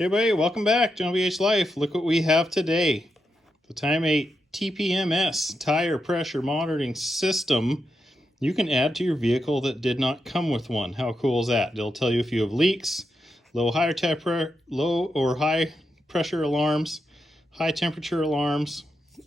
Hey everybody, welcome back to NVH Life. Look what we have today. The Tymate Tpms tire pressure monitoring system you can add to your vehicle that did not come with one. How cool is that? It'll tell you if you have leaks, low or high pressure alarms, high temperature alarms,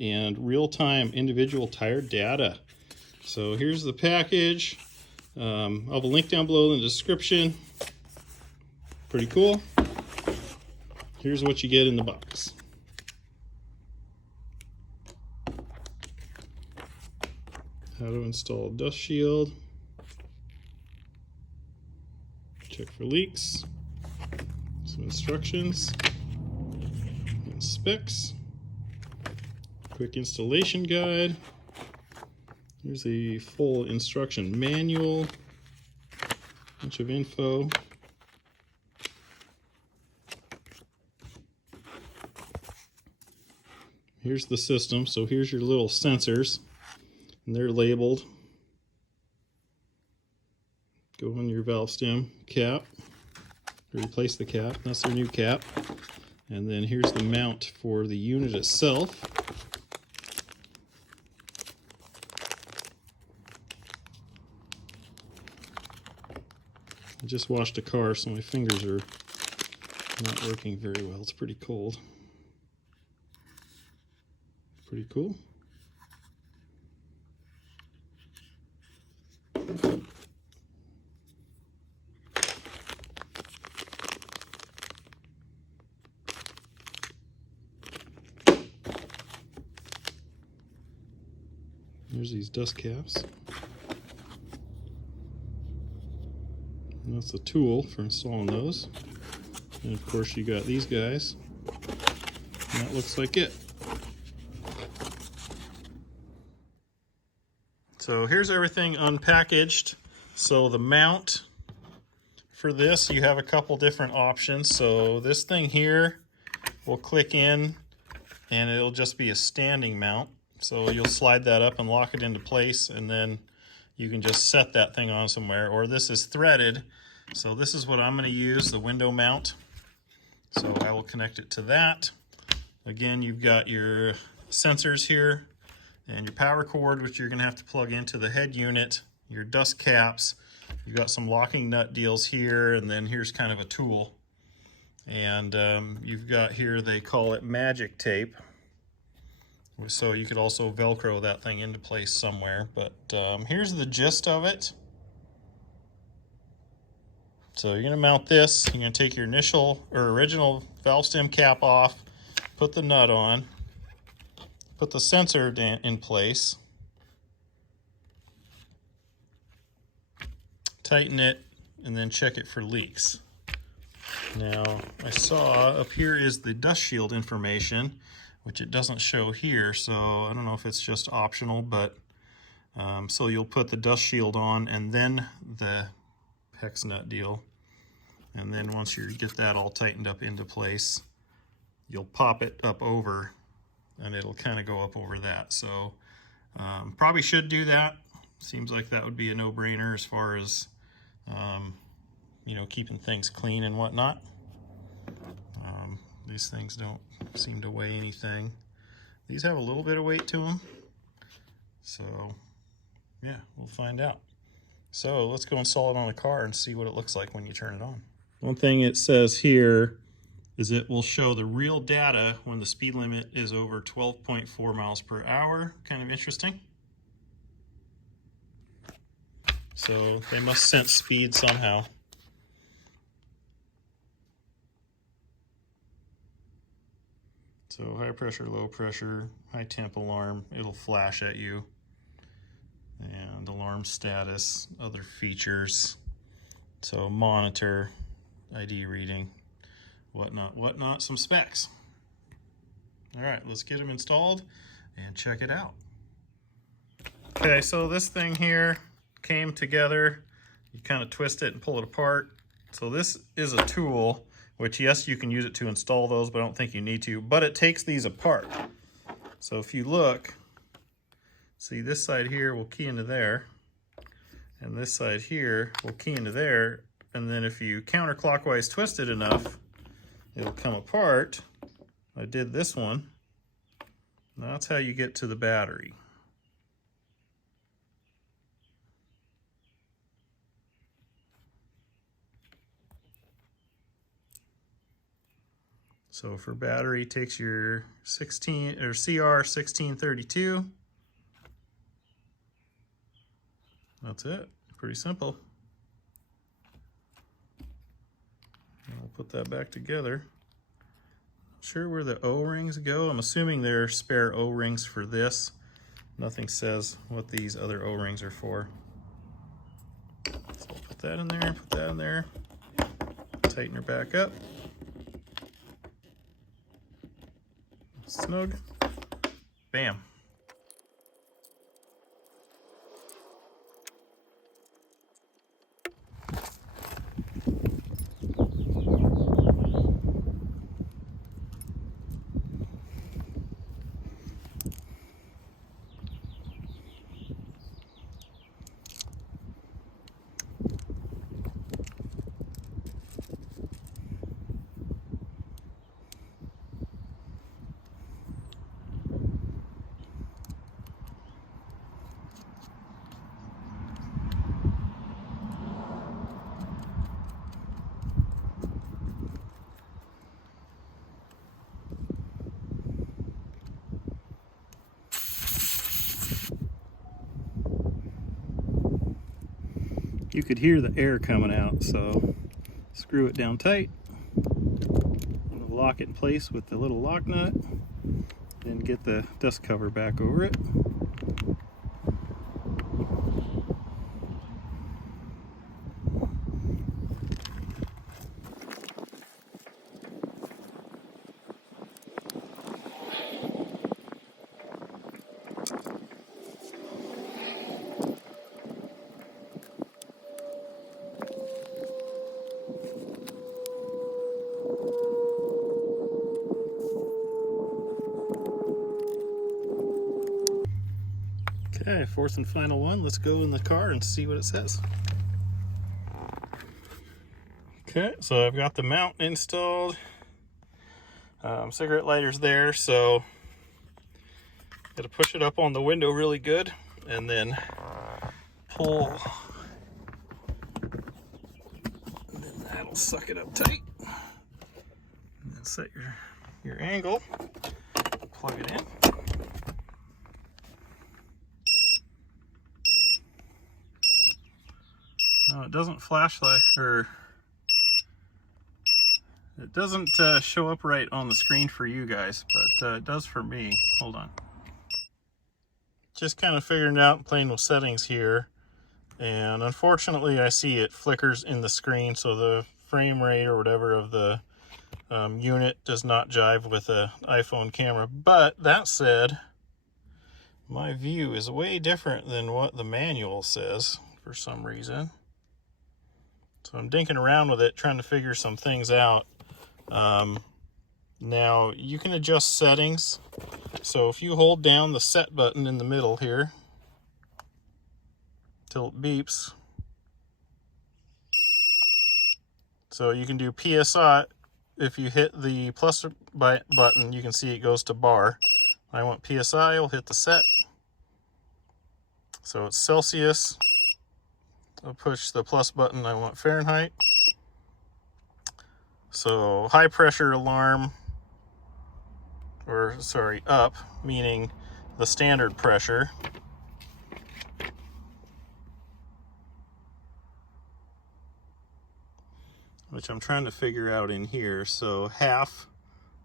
and real-time individual tire data. So here's the package. I'll have a link down below in the description. Pretty cool. Here's what you get in the box. How to install a dust shield. Check for leaks. Some instructions. And specs. Quick installation guide. Here's the full instruction manual. Bunch of info. Here's the system. So here's your little sensors, and they're labeled. Go on your valve stem cap, replace the cap, that's their new cap. And then here's the mount for the unit itself. I just washed a car, so my fingers are not working very well. It's pretty cold. Pretty cool. There's these dust caps. And that's the tool for installing those. And of course you got these guys. And that looks like it. So here's everything unpackaged. So the mount for this, you have a couple different options. So this thing here will click in and it'll just be a standing mount. So you'll slide that up and lock it into place, and then you can just set that thing on somewhere. Or this is threaded. So this is what I'm going to use, the window mount. So I will connect it to that. Again, you've got your sensors here, and your power cord, which you're going to have to plug into the head unit, your dust caps, you've got some locking nut deals here, and then here's kind of a tool. And you've got here, they call it magic tape. So you could also Velcro that thing into place somewhere. But here's the gist of it. So you're going to mount this. You're going to take your original valve stem cap off, put the nut on, put the sensor in place, tighten it, and then check it for leaks. Now, I saw up here is the dust shield information, which it doesn't show here, so I don't know if it's just optional, but so you'll put the dust shield on and then the hex nut deal. And then once you get that all tightened up into place, you'll pop it up over and it'll kind of go up over that. So probably should do that. Seems like that would be a no-brainer as far as you know, keeping things clean and whatnot. These things don't seem to weigh anything. These have a little bit of weight to them. So yeah, we'll find out. So let's go install it on the car and see what it looks like when you turn it on. One thing it says here is it will show the real data when the speed limit is over 12.4 miles per hour. Kind of interesting. So they must sense speed somehow. So high pressure, low pressure, high temp alarm, it'll flash at you. And alarm status, other features. So monitor, ID reading, whatnot, some specs. All right, let's get them installed and check it out. Okay, so this thing here came together. You kind of twist it and pull it apart. So this is a tool, which yes, you can use it to install those, but I don't think you need to, but it takes these apart. So if you look, see this side here will key into there, and this side here will key into there, and then if you counterclockwise twist it enough, it'll come apart. I did this one. That's how you get to the battery. So for battery, takes your 16 or CR1632. That's it. Pretty simple. And we'll put that back together. Not sure where the O-rings go. I'm assuming they're spare O-rings for this. Nothing says what these other O-rings are for. So we'll put that in there, put that in there. Tighten her back up. Snug. Bam. You could hear the air coming out, so screw it down tight. And lock it in place with the little lock nut. Then get the dust cover back over it. Okay, fourth and final one. Let's go in the car and see what it says. Okay, so I've got the mount installed. Cigarette lighter's there, so gotta push it up on the window really good and then pull. And then that'll suck it up tight. And then set your angle. Plug it in. It doesn't flashlight, or it doesn't show up right on the screen for you guys, but it does for me. Hold on. Just kind of figuring it out, playing with settings here, and unfortunately I see it flickers in the screen, so the frame rate or whatever of the unit does not jive with an iPhone camera. But that said, my view is way different than what the manual says for some reason. So I'm dinking around with it, trying to figure some things out. Now, you can adjust settings. So if you hold down the set button in the middle here, till it beeps. So you can do PSI. If you hit the plus button, you can see it goes to bar. I want PSI, I'll hit the set. So it's Celsius. I'll push the plus button, I want Fahrenheit. So high pressure alarm, or sorry, up, meaning the standard pressure. Which I'm trying to figure out in here. So half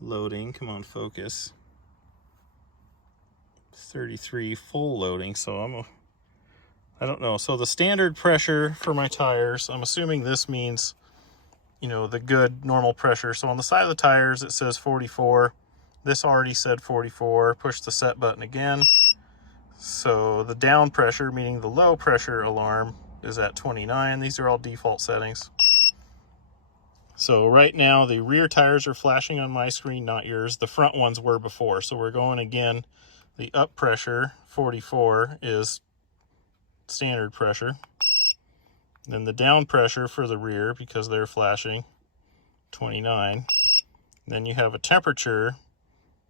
loading, come on, focus. 33 full loading, so I don't know. So the standard pressure for my tires, I'm assuming this means, you know, the good normal pressure. So on the side of the tires, it says 44. This already said 44. Push the set button again. So the down pressure, meaning the low pressure alarm, is at 29. These are all default settings. So right now the rear tires are flashing on my screen, not yours. The front ones were before. So we're going again. The up pressure, 44, is standard pressure. Then the down pressure for the rear, because they're flashing, 29. Then you have a temperature.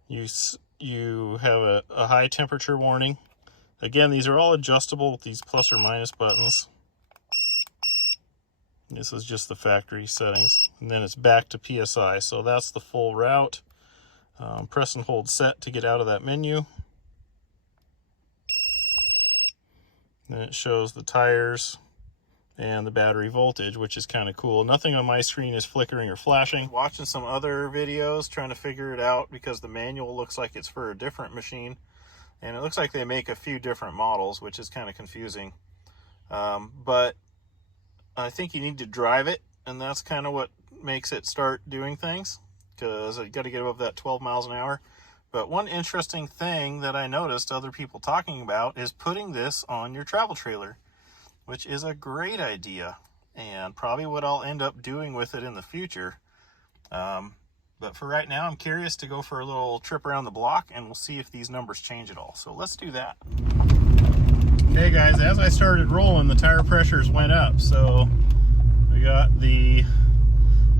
You have a high temperature warning. Again, these are all adjustable with these plus or minus buttons. This is just the factory settings. And then it's back to PSI. So that's the full route. Press and hold set to get out of that menu. Then it shows the tires and the battery voltage, which is kind of cool. Nothing on my screen is flickering or flashing. Watching some other videos trying to figure it out because the manual looks like it's for a different machine. And it looks like they make a few different models, which is kind of confusing. But I think you need to drive it, and that's kind of what makes it start doing things, because you got to get above that 12 miles an hour. But one interesting thing that I noticed other people talking about is putting this on your travel trailer, which is a great idea and probably what I'll end up doing with it in the future. But for right now, I'm curious to go for a little trip around the block, and we'll see if these numbers change at all. So let's do that. Okay guys, as I started rolling, the tire pressures went up. So we got the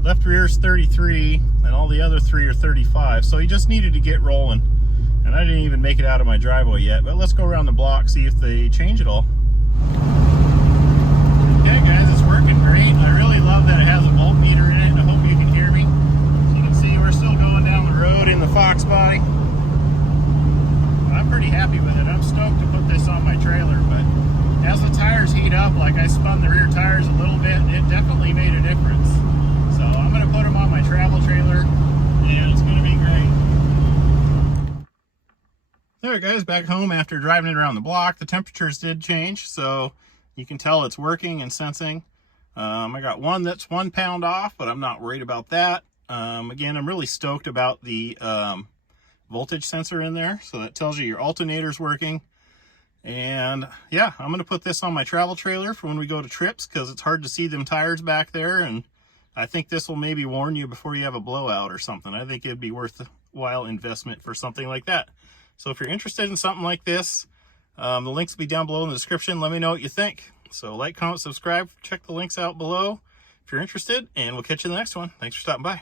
left rear's 33 and all the other three are 35. So you just needed to get rolling. And I didn't even make it out of my driveway yet, but let's go around the block, see if they change it all. Okay guys, it's working great. I really love that it has a voltmeter in it. I hope you can hear me. So you can see we're still going down the road in the Fox body. I'm pretty happy with it. I'm stoked to put this on my trailer, but as the tires heat up, like I spun the rear tires a little bit, it definitely made a difference. So I'm going to put them on my travel trailer, and it's going to be great. There guys, back home after driving it around the block. The temperatures did change, so you can tell it's working and sensing. I got one that's 1 pound off, but I'm not worried about that. Again, I'm really stoked about the voltage sensor in there, so that tells you your alternator's working. And yeah, I'm going to put this on my travel trailer for when we go to trips, because it's hard to see them tires back there, and I think this will maybe warn you before you have a blowout or something. I think it'd be worthwhile investment for something like that. So if you're interested in something like this, the links will be down below in the description. Let me know what you think. So like, comment, subscribe, check the links out below if you're interested, and we'll catch you in the next one. Thanks for stopping by.